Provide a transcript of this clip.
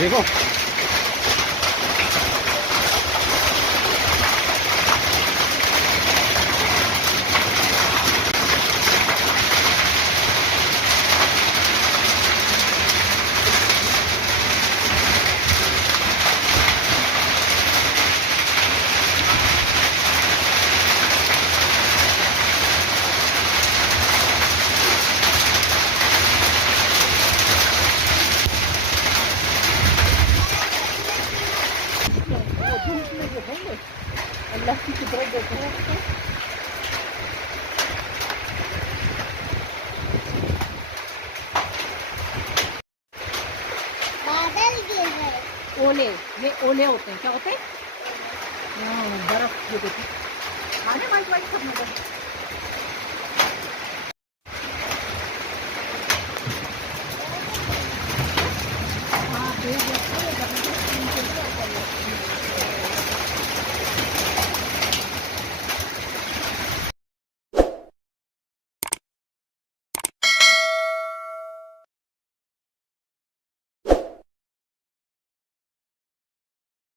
देखो अल्लाह की कुदरत देखो। बादल गिर रहे। ओले, ये ओले होते हैं, क्या होते हैं? बर्फ, ये देखो, आने वाइट वाइट सब नजर